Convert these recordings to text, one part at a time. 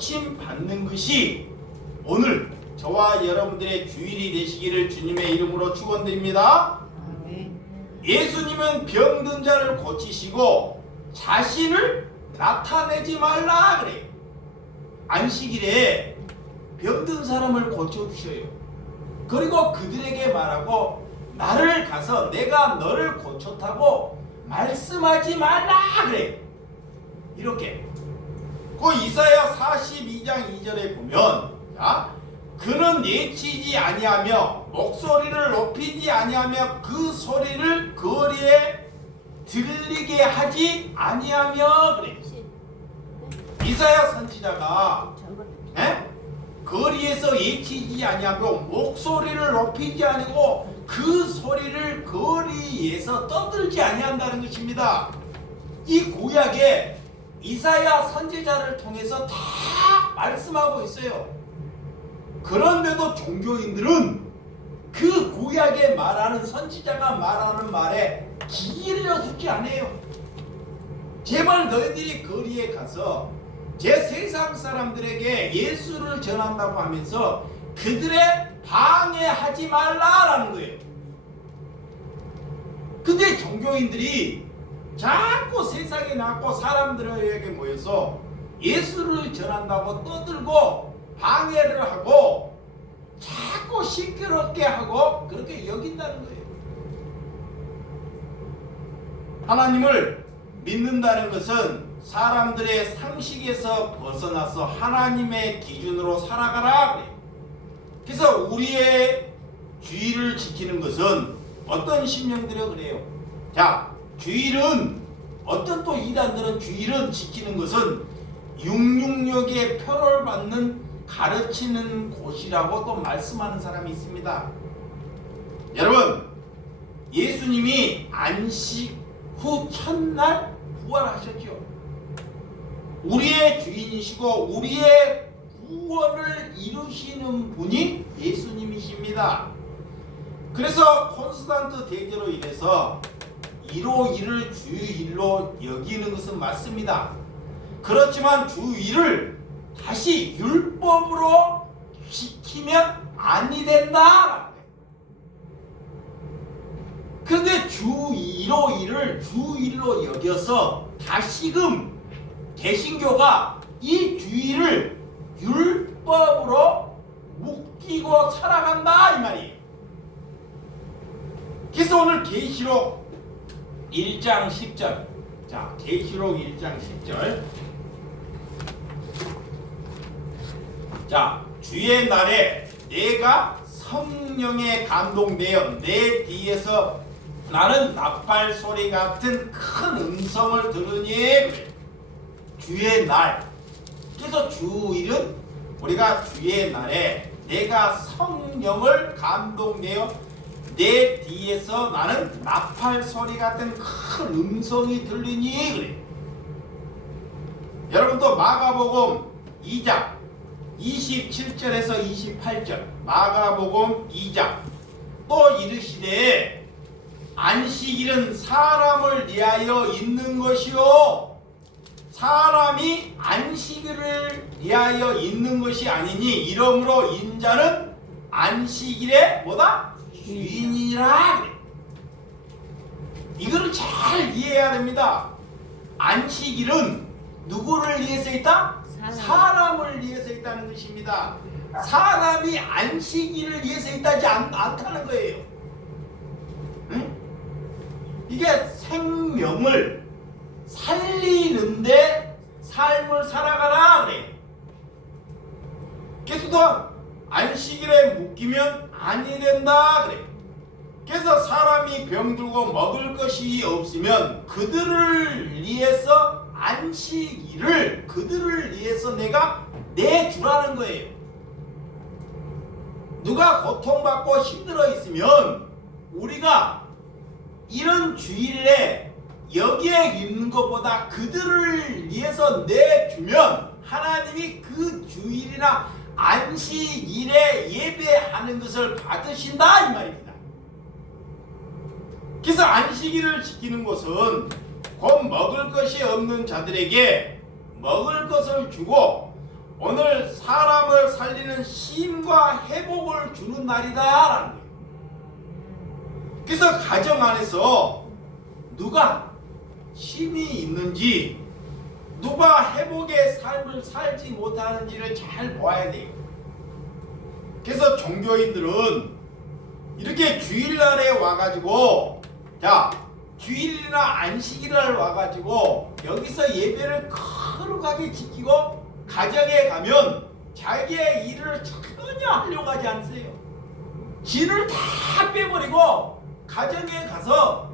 침 받는 것이 오늘 저와 여러분들의 주일이 되시기를 주님의 이름으로 축원드립니다. 예수님은 병든 자를 고치시고 자신을 나타내지 말라 그래요. 안식일에 병든 사람을 고쳐주셔요. 그리고 그들에게 말하고 나를 가서 내가 너를 고쳤다고 말씀하지 말라 그래요. 이렇게 그 이사야 42장 2절에 보면 그는 예치지 아니하며 목소리를 높이지 아니하며 그 소리를 거리에 들리게 하지 아니하며 그래. 이사야 선지자가 거리에서 예치지 아니하고 목소리를 높이지 아니고 그 소리를 거리에서 떠들지 아니한다는 것입니다. 이 구약에 이사야 선지자를 통해서 다 말씀하고 있어요. 그런데도 종교인들은 그 구약에 말하는 선지자가 말하는 말에 기일려 듣지 않아요. 제발 너희들이 거리에 가서 제 세상 사람들에게 예수를 전한다고 하면서 그들의 방해하지 말라라는 거예요. 근데 종교인들이 자꾸 세상에 나고 사람들에게 모여서 예수를 전한다고 떠들고 방해를 하고 자꾸 시끄럽게 하고 그렇게 여긴다는 거예요. 하나님을 믿는다는 것은 사람들의 상식에서 벗어나서 하나님의 기준으로 살아가라 그래요. 그래서 우리의 주의를 지키는 것은 어떤 신명들이 그래요. 자, 주일은 어떤 또 이단들은 주일은 지키는 것은 666의 표를 받는 가르치는 곳이라고 또 말씀하는 사람이 있습니다. 여러분, 예수님이 안식 후 첫날 부활하셨죠. 우리의 주인이시고 우리의 구원을 이루시는 분이 예수님이십니다. 그래서 콘스탄트 대제로 인해서 일요일을 주일로 여기는 것은 맞습니다. 그렇지만 주일을 다시 율법으로 지키면 아니 된다. 그런데 일요일을 주일로 여겨서 다시금 개신교가 이 주일을 율법으로 묶이고 살아간다 이 말이에요. 그래서 오늘 계시록 1장 10절. 자, 계시록 1장 10절. 자, 주의 날에 내가 성령에 감동되어 내 뒤에서 나는 나팔 소리 같은 큰 음성을 들으니 그래. 주의 날. 그래서 주일은 우리가 주의 날에 내가 성령을 감동되어 내 뒤에서 나는 나팔 소리 같은 큰 음성이 들리니 그래. 여러분 또 마가복음 2장 27절에서 28절 마가복음 2장 또 이르시되 안식일은 사람을 위하여 있는 것이요 사람이 안식일을 위하여 있는 것이 아니니 이러므로 인자는 안식일에 뭐다? 주인이라 그래. 이거를 잘 이해해야 됩니다. 안식일은 누구를 위해서 있다? 사람을 위해서 있다는 것입니다. 사람이 안식일을 위해서 있다지 않다는 거예요. 응? 이게 생명을 살리는데 삶을 살아가라 그래. 그래서 또한 안식일에 묶이면 아니 된다 그래. 그래서 사람이 병들고 먹을 것이 없으면 그들을 위해서 안식일을 그들을 위해서 내가 내주라는 거예요. 누가 고통받고 힘들어 있으면 우리가 이런 주일에 여기에 있는 것보다 그들을 위해서 내주면 하나님이 그 주일이나 안식일에 예배하는 것을 받으신다 이 말입니다. 그래서 안식일을 지키는 것은 곧 먹을 것이 없는 자들에게 먹을 것을 주고 살리는 쉼과 회복을 주는 날이다라는 거예요. 그래서 가정 안에서 누가 쉼이 있는지, 누가 회복의 삶을 살지 못하는지를 잘 보아야 돼요. 그래서 종교인들은 이렇게 주일날에 와가지고, 자, 주일이나 안식일날 와가지고 여기서 예배를 거룩하게 지키고 가정에 가면 자기의 일을 전혀 하려고 하지 않으세요. 진을 다 빼버리고 가정에 가서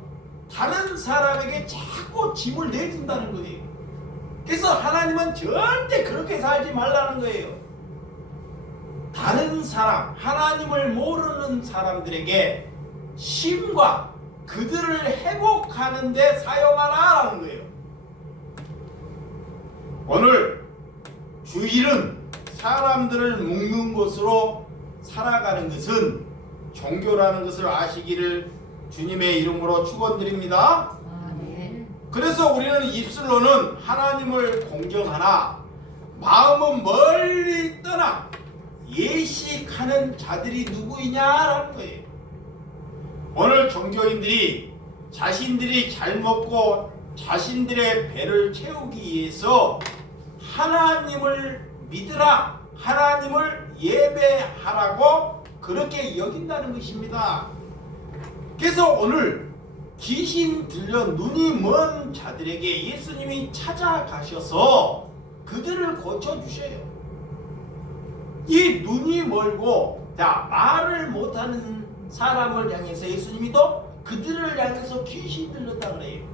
다른 사람에게 자꾸 짐을 내준다는 거예요. 그래서 하나님은 절대 그렇게 살지 말라는 거예요. 다른 사람, 하나님을 모르는 사람들에게 쉼과 그들을 회복하는 데 사용하라라는 거예요. 오늘 주일은 사람들을 묶는 것으로 살아가는 것은 종교라는 것을 아시기를 주님의 이름으로 축원드립니다. 그래서 우리는 입술로는 하나님을 공경하나 마음은 멀리 떠나 예식하는 자들이 누구이냐라는 거예요. 오늘 종교인들이 자신들이 잘 먹고 자신들의 배를 채우기 위해서 하나님을 믿으라, 하나님을 예배하라고 그렇게 여긴다는 것입니다. 그래서 오늘 귀신 들려 눈이 먼 자들에게 예수님이 찾아가셔서 그들을 고쳐주셔요. 이 눈이 멀고 말을 못하는 사람을 향해서 예수님이 또 그들을 향해서 귀신 들렸다 그래요.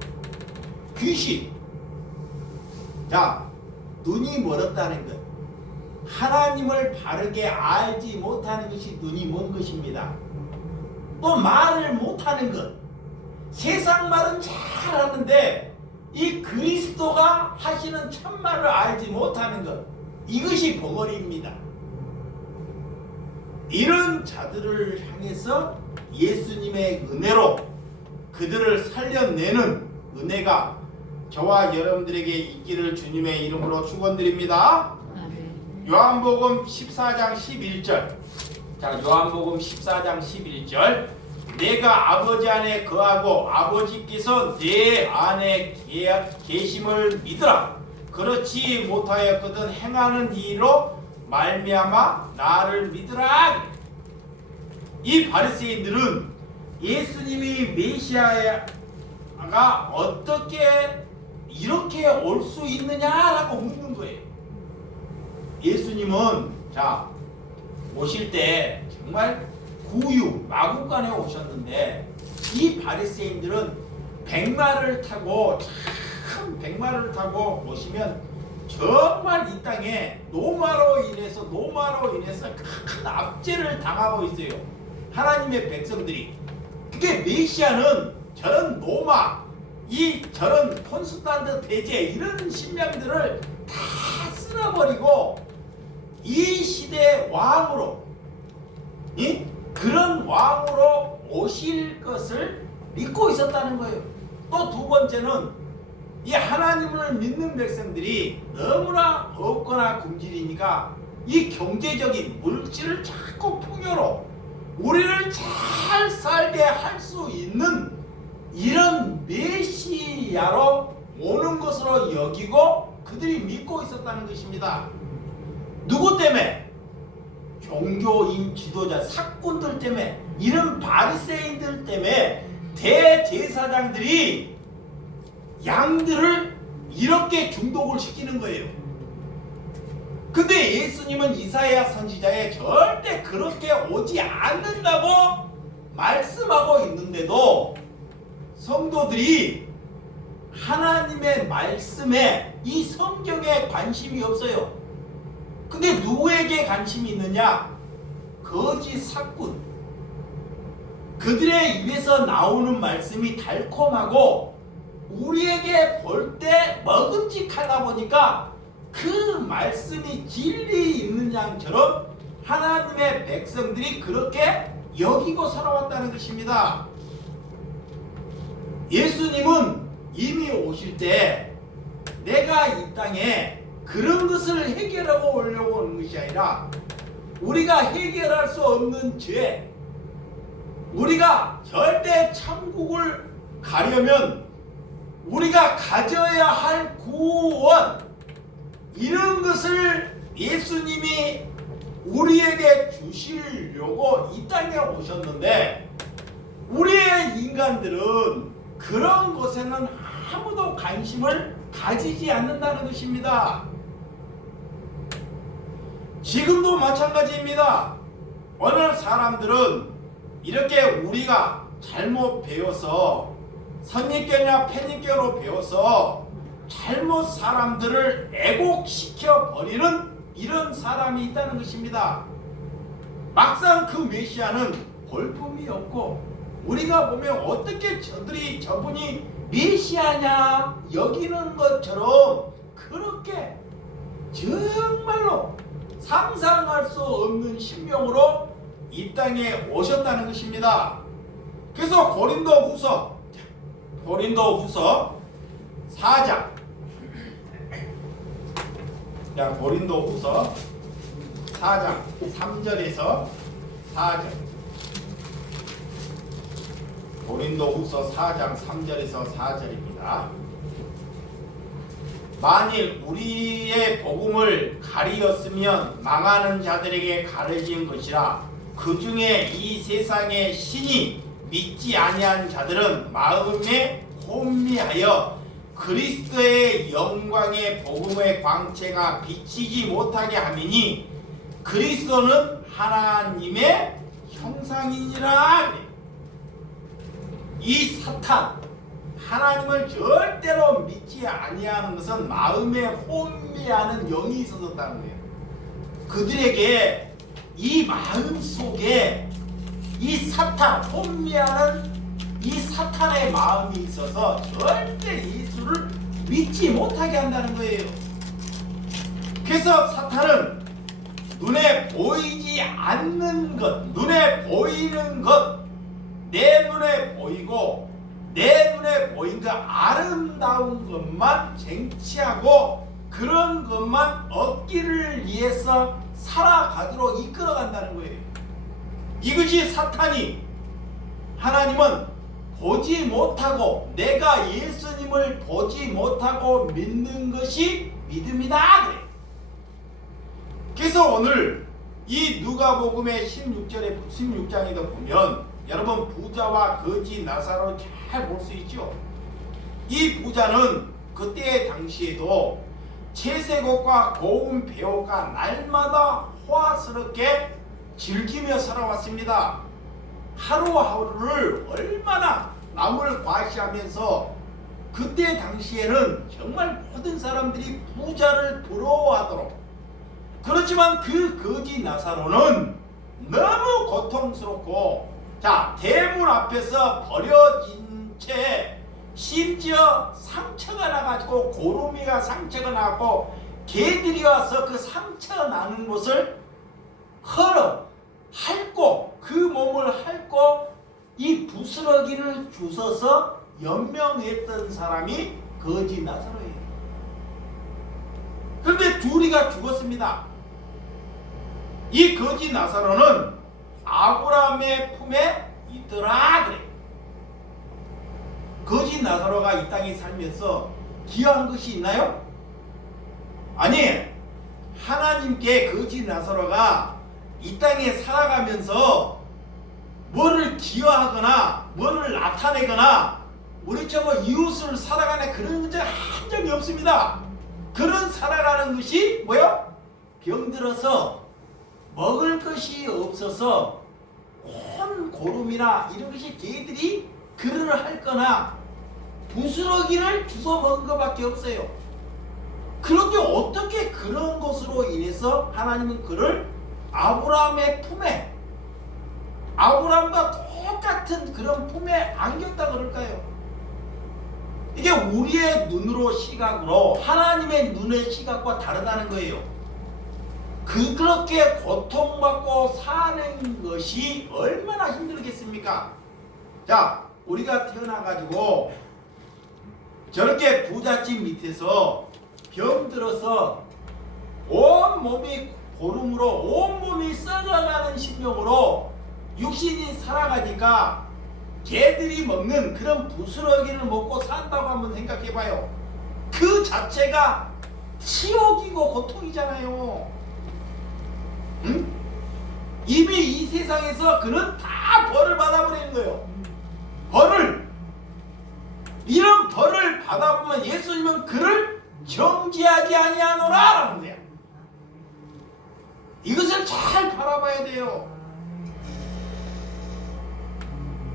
귀신. 눈이 멀었다는 것, 하나님을 바르게 알지 못하는 것이 눈이 먼 것입니다. 또 말을 못하는 것, 세상 말은 잘 하는데 이 그리스도가 하시는 참말을 알지 못하는 것, 이것이 벙어리입니다. 이런 자들을 향해서 예수님의 은혜로 그들을 살려내는 은혜가 저와 여러분들에게 있기를 주님의 이름으로 축원드립니다. 요한복음 14장 11절. 자, 요한복음 14장 11절. 내가 아버지 안에 거하고 아버지께서 내 안에 계심을 믿으라. 그렇지 못하였거든 행하는 일로 말미암아 나를 믿으라. 이 바리새인들은 예수님이 메시아가 어떻게 이렇게 올 수 있느냐라고 묻는 거예요. 예수님은 오실 때 정말 구유 마구간에 오셨는데 이 바리새인들은 백마를 타고 백마를 타고 오시면 정말 이 땅에 노마로 인해서 큰 압제를 당하고 있어요. 하나님의 백성들이. 그게 메시아는 저런 노마, 저런 콘스탄트 대제 이런 신명들을 다 쓸어버리고 이 시대의 왕으로, 그런 왕으로 오실 것을 믿고 있었다는 거예요. 또 두 번째는 이 하나님을 믿는 백성들이 너무나 없거나 굶주리니까 이 경제적인 물질을 자꾸 풍요로 우리를 잘 살게 할 수 있는 이런 메시아로 오는 것으로 여기고 그들이 믿고 있었다는 것입니다. 누구 때문에? 종교인 지도자 사꾼들 때문에, 이런 바리새인들 때문에 대제사장들이 양들을 이렇게 중독을 시키는 거예요. 근데 예수님은 이사야 선지자에 절대 그렇게 오지 않는다고 말씀하고 있는데도 성도들이 하나님의 말씀에, 이 성경에 관심이 없어요. 근데 누구에게 관심이 있느냐? 거짓 사꾼. 그들의 입에서 나오는 말씀이 달콤하고 우리에게 볼 때 먹음직하다 보니까 그 말씀이 진리 있는 양처럼 하나님의 백성들이 그렇게 여기고 살아왔다는 것입니다. 예수님은 이미 오실 때 내가 이 땅에 그런 것을 해결하고 오려고 하는 것이 아니라 우리가 해결할 수 없는 죄, 우리가 절대 천국을 가려면 우리가 가져야 할 구원, 이런 것을 예수님이 우리에게 주시려고 이 땅에 오셨는데, 우리의 인간들은 그런 것에는 아무도 관심을 가지지 않는다는 것입니다. 지금도 마찬가지입니다. 어느 사람들은 이렇게 우리가 잘못 배워서 선입견이나 편입견으로 배워서 잘못 사람들을 애곡시켜 버리는 이런 사람이 있다는 것입니다. 막상 그 메시아는 볼품이 없고, 우리가 보면 어떻게 저분이 메시아냐 여기는 것처럼 그렇게 정말로 상상할 수 없는 신명으로 이 땅에 오셨다는 것입니다. 그래서 고린도후서 4장, 자, 고린도후서 4장 3절에서 4절, 고린도후서 4장 3절에서 4절입니다. 만일 우리의 복음을 가리었으면 망하는 자들에게 가려진 것이라. 그 중에 이 세상의 신이 믿지 아니한 자들은 마음에 혼미하여 그리스도의 영광의 복음의 광채가 비치지 못하게 함이니 그리스도는 하나님의 형상이니라. 이 사탄, 하나님을 절대로 믿지 아니하는 것은 마음에 혼미하는 영이 있어졌다는 거예요. 그들에게 이 마음 속에 이 사탄, 혼미하는 이 사탄의 마음이 있어서 절대 예수를 믿지 못하게 한다는 거예요. 그래서 사탄은 눈에 보이지 않는 것, 눈에 보이는 것, 내 눈에 보이고 내 눈에 보인 그 아름다운 것만 쟁취하고 그런 것만 얻기를 위해서 살아가도록 이끌어간다는 거예요. 이것이 사탄이, 하나님은 보지 못하고 내가 예수님을 보지 못하고 믿는 것이 믿음이다 그래. 그래서 오늘 이 누가복음의 16장에도 보면 여러분 부자와 거지 나사로 잘 볼 수 있죠. 이 부자는 그때 당시에도 채색옷과 고운 배옷과 날마다 호화스럽게 즐기며 살아왔습니다. 하루하루를 얼마나 남을 과시하면서 그때 당시에는 정말 모든 사람들이 부자를 부러워하도록. 그렇지만 그 거지 나사로는 너무 고통스럽고, 자, 대문 앞에서 버려진 채 심지어 상처가 나가지고 고루미가 상처가 나고 개들이 와서 그 상처 나는 곳을 핥고 그 몸을 핥고 이 부스러기를 주워서 연명했던 사람이 거지 나사로예요. 그런데 둘이가 죽었습니다. 이 거지 나사로는 아브라함의 품에 있더라 그래. 거지 나사로가 이 땅에 살면서 기여한 것이 있나요? 아니, 하나님께 거지 나사로가 이 땅에 살아가면서 뭐를 기여하거나 뭐를 나타내거나 우리처럼 이웃을 살아가는 그런 적 한 점이 없습니다. 그런 살아가는 것이 뭐요? 병들어서 먹을 것이 없어서 온 고름이나 이런 것이 개들이 그를 핥거나 부스러기를 주워 먹은 것밖에 없어요. 그런데 어떻게 그런 것으로 인해서 하나님은 그를 아브라함의 품에, 아브라함과 똑같은 그런 품에 안겼다 그럴까요? 이게 우리의 눈으로 시각으로 하나님의 눈의 시각과 다르다는 거예요. 그렇게 고통받고 사는 것이 얼마나 힘들겠습니까? 자, 우리가 태어나가지고 저렇게 부잣집 밑에서 병들어서 온 몸이 고름으로 온 몸이 썩어가는 심령으로 육신이 살아가니까 개들이 먹는 그런 부스러기를 먹고 산다고 한번 생각해봐요. 그 자체가 치욕이고 고통이잖아요. 응? 이미 이 세상에서 그는 다 벌을 받아버리는 거예요. 벌을. 이런 벌을 받아보면 예수님은 그를 정죄하지 아니하노라 라는 거야. 이것을 잘 바라봐야 돼요.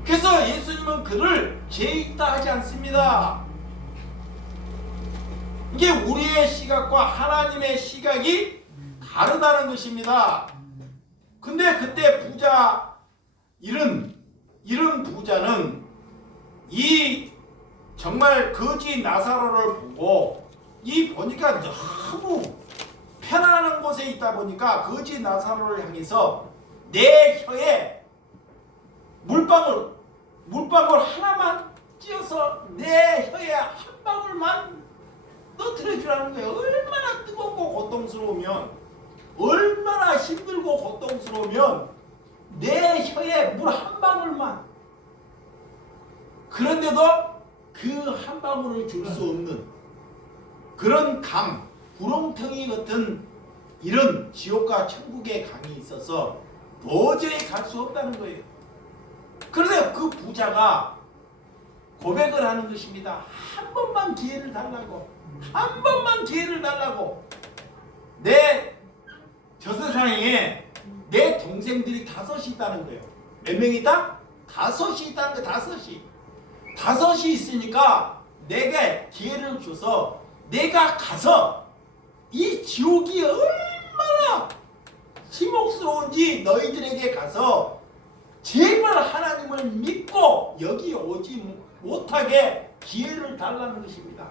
그래서 예수님은 그를 죄 있다 하지 않습니다. 이게 우리의 시각과 하나님의 시각이 다르다는 것입니다. 근데 그때 부자 이런 부자는 이 정말 거지 나사로를 보고 이 보니까 너무 편안한 곳에 있다 보니까 거지 나사로를 향해서 내 혀에 물방울 하나만 찧어서 내 혀에 한 방울만 떠들어 주라는 거예요. 얼마나 뜨겁고 고통스러우면, 얼마나 힘들고 고통스러우면 내 혀에 물 한 방울만. 그런데도 그 한 방울을 줄 수 없는 그런 강, 구렁텅이 같은 이런 지옥과 천국의 강이 있어서 도저히 갈 수 없다는 거예요. 그런데 그 부자가 고백을 하는 것입니다. 한 번만 기회를 달라고. 한 번만 기회를 달라고. 저 세상에 내 동생들이 5이 있다는 거예요. 몇 명이 있다? 5이 있다는 거예요. 5이. 5이 있으니까 내게 기회를 줘서 내가 가서 이 지옥이 얼마나 심혹스러운지 너희들에게 가서 제발 하나님을 믿고 여기 오지 못하게 기회를 달라는 것입니다.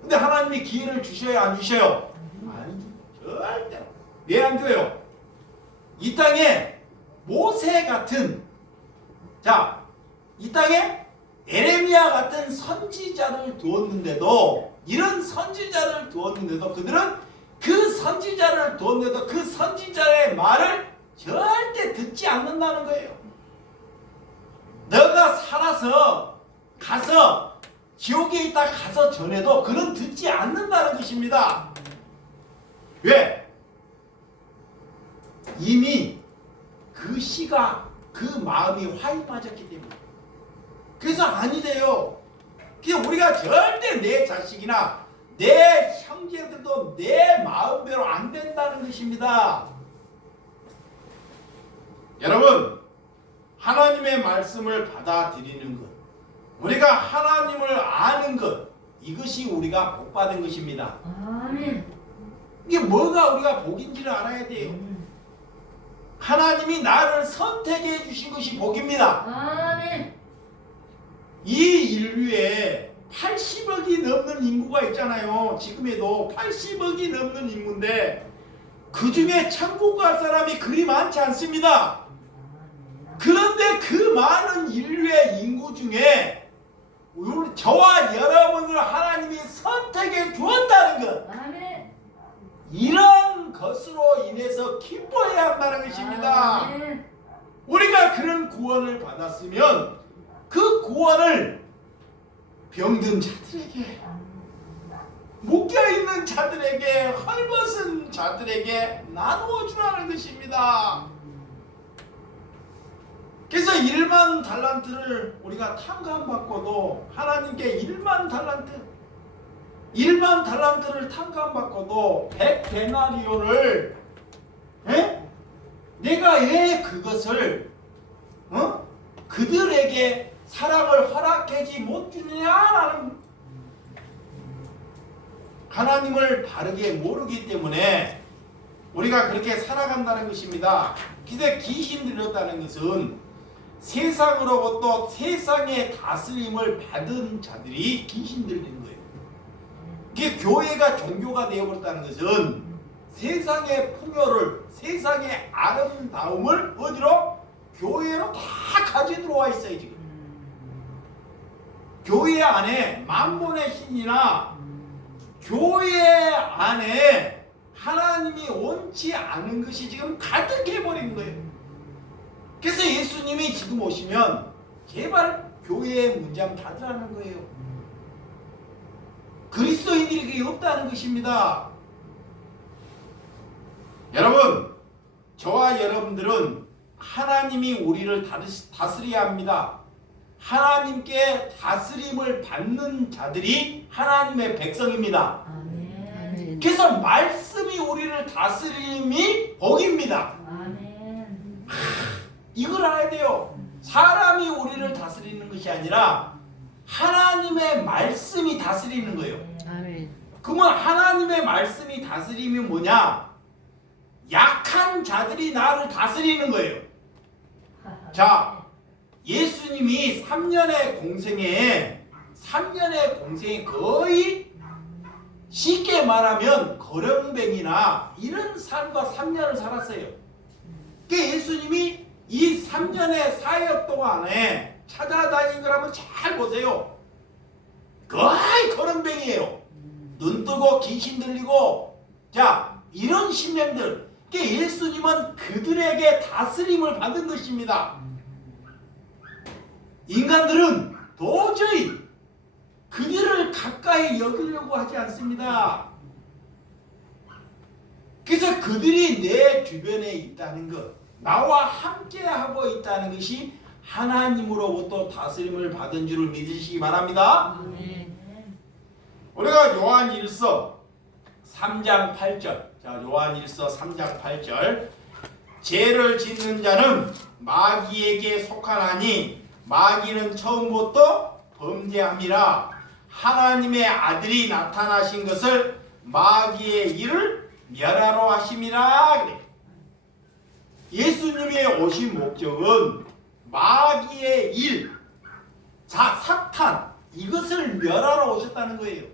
근데 하나님이 기회를 주셔요, 안 주셔요? 안 주셔요. 절대로. 왜 안 줘요? 이 땅에 모세 같은, 자, 이 땅에 에레미야 같은 선지자를 두었는데도, 이런 선지자를 두었는데도 그들은 그 선지자를 두었는데도 그 선지자의 말을 절대 듣지 않는다는 거예요. 너가 살아서 가서 지옥에 있다 가서 전해도 그는 듣지 않는다는 것입니다. 왜? 이미 그 씨가 그 마음이 화이 빠졌기 때문에. 그래서 아니래요. 그래서 우리가 절대 내 자식이나 내 형제들도 내 마음대로 안 된다는 것입니다. 여러분, 하나님의 말씀을 받아들이는 것, 우리가 하나님을 아는 것, 이것이 우리가 복받은 것입니다. 아멘. 이게 뭐가 우리가 복인지를 알아야 돼요. 하나님이 나를 선택해 주신 것이 복입니다. 아멘. 이 인류에 80억이 넘는 인구가 있잖아요. 지금에도 80억이 넘는 인구인데 그 중에 천국 갈 사람이 그리 많지 않습니다. 그런데 그 많은 인류의 인구 중에 저와 여러분을 하나님이 선택해 주었다는 것, 아멘. 이런 것으로 인해서 기뻐해야 한다는 것입니다. 아멘. 우리가 그런 구원을 받았으면 그 구원을 병든 자들에게, 묶여있는 자들에게, 헐벗은 자들에게 나누어 주라는 것입니다. 그래서 1만 달란트를 우리가 탕감받고도, 하나님께 1만 달란트를 탕감받고도 100데나리온을 내가 왜 그것을 그들에게 사랑을 허락하지 못 주느냐라는, 하나님을 바르게 모르기 때문에 우리가 그렇게 살아간다는 것입니다. 그래서 귀신 들렸다는 것은 세상으로부터 세상의 다스림을 받은 자들이 귀신 들리는 거예요. 이게 교회가 종교가 되어버렸다는 것은 세상의 풍요를, 세상의 아름다움을 어디로? 교회로 다 가져 들어와 있어요. 지금 교회 안에 만몬의 신이나 교회 안에 하나님이 원치 않은 것이 지금 가득해버린 거예요. 그래서 예수님이 지금 오시면 제발 교회의 문장 닫으라는 거예요. 그리스도인들이 그게 없다는 것입니다. 여러분, 저와 여러분들은 하나님이 우리를 다스려야 합니다. 하나님께 다스림을 받는 자들이 하나님의 백성입니다. 아멘. 그래서 말씀이 우리를 다스림이 복입니다. 아멘. 이걸 알아야 돼요. 사람이 우리를 다스리는 것이 아니라 하나님의 말씀이 다스리는 거예요. 아멘. 그러면 하나님의 말씀이 다스림이 뭐냐? 약한 자들이 나를 다스리는 거예요. 자, 예수님이 3년의 공생에 거의 쉽게 말하면 거렁뱅이나 이런 삶과 3년을 살았어요. 그러니까 예수님이 이 3년의 사역 동안에 찾아다닌 걸 한번 잘 보세요. 거의 거렁뱅이에요. 눈 뜨고 귀신 들리고 자 이런 신명들. 그러니까 예수님은 그들에게 다스림을 받은 것입니다. 인간들은 도저히 그들을 가까이 여기려고 하지 않습니다. 그래서 그들이 내 주변에 있다는 것, 나와 함께하고 있다는 것이 하나님으로부터 다스림을 받은 줄을 믿으시기 바랍니다. 아멘. 우리가 요한일서 3장 8절, 자 요한일서 3장 8절, 죄를 짓는 자는 마귀에게 속하나니 마귀는 처음부터 범죄함이라. 하나님의 아들이 나타나신 것을 마귀의 일을 멸하러 하심이라. 그래. 예수님의 오신 목적은 마귀의 일, 자 사탄 이것을 멸하러 오셨다는 거예요.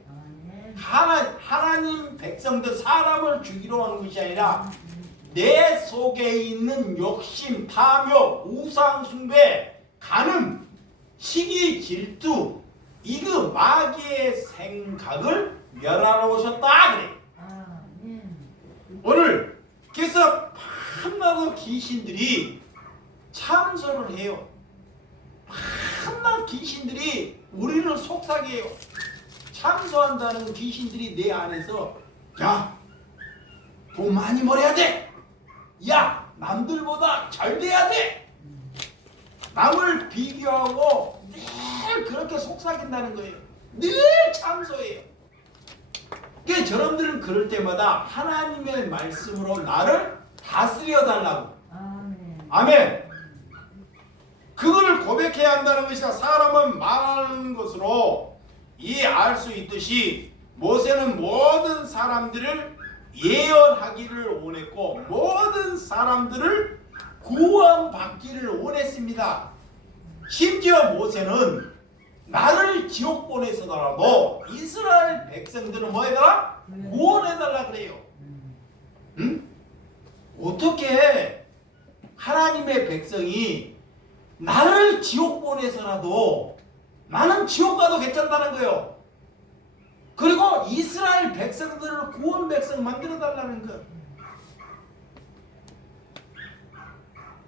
하나님 백성들 사람을 죽이러 오는 것이 아니라 내 속에 있는 욕심, 탐욕, 우상 숭배, 간음, 시기, 질투 이거 마귀의 생각을 멸하러 오셨다 그래. 오늘 그래서 밤낮 귀신들이 참소를 해요. 밤낮 귀신들이 우리를 속삭여요. 참소한다는 귀신들이 내 안에서 야, 돈 많이 벌어야 돼. 야, 남들보다 잘 돼야 돼. 남을 비교하고 늘 그렇게 속삭인다는 거예요. 늘 참소해요. 그러니까 저놈들은 그럴 때마다 하나님의 말씀으로 나를 다스려 달라고. 아멘. 그거를 고백해야 한다는 것이다. 사람은 말하는 것으로 알 수 있듯이 모세는 모든 사람들을 예언하기를 원했고 모든 사람들을 구원받기를 원했습니다. 심지어 모세는 나를 지옥 보내서더라도 이스라엘 백성들은 뭐 해달라? 구원해달라 그래요. 응? 어떻게 하나님의 백성이 나를 지옥 보내서라도 나는 지옥 가도 괜찮다는 거예요. 그리고 이스라엘 백성들을 구원 백성 만들어 달라는 것.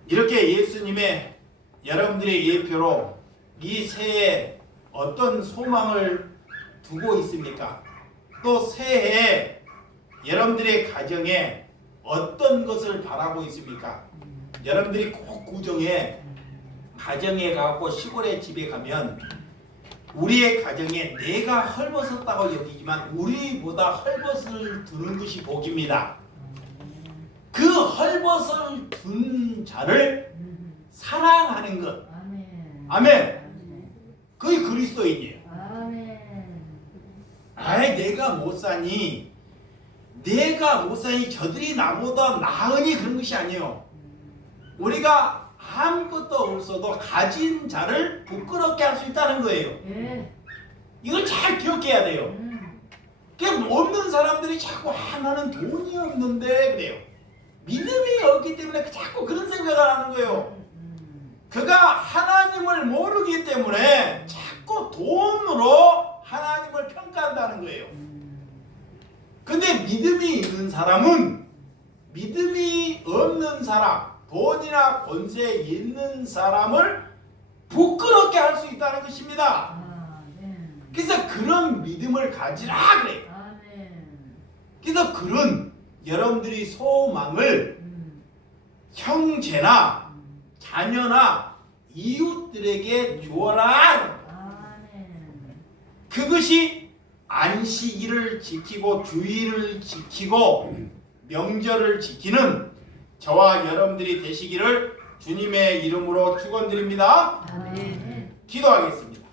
이렇게 예수님의 여러분들의 예표로 이 새해에 어떤 소망을 두고 있습니까? 또 새해에 여러분들의 가정에 어떤 것을 바라고 있습니까? 여러분들이 꼭 구정에 가정에 가고 시골에 집에 가면 우리의 가정에 내가 헐벗었다고 여기지만 우리보다 헐벗을 두는 것이 복입니다. 그 헐벗을 둔 자를 사랑하는 것. 아멘. 그게 그리스도인이에요. 아이 내가 못 사니 저들이 나보다 나으니 그런 것이 아니에요. 우리가 아무것도 없어도 가진 자를 부끄럽게 할 수 있다는 거예요. 이걸 잘 기억해야 돼요. 없는 사람들이 자꾸 나는 돈이 없는데 그래요. 믿음이 없기 때문에 자꾸 그런 생각을 하는 거예요. 그가 하나님을 모르기 때문에 자꾸 돈으로 하나님을 평가한다는 거예요. 근데 믿음이 있는 사람은 믿음이 없는 사람, 돈이나 권세 있는 사람을 부끄럽게 할 수 있다는 것입니다. 아멘. 그래서 그런 믿음을 가지라 그래요. 아멘. 그래서 그런 여러분들이 소망을 형제나 자녀나 이웃들에게 주어라. 아멘. 그것이 안식일을 지키고 주일을 지키고 명절을 지키는 저와 여러분들이 되시기를 주님의 이름으로 축원드립니다. 아멘. 기도하겠습니다.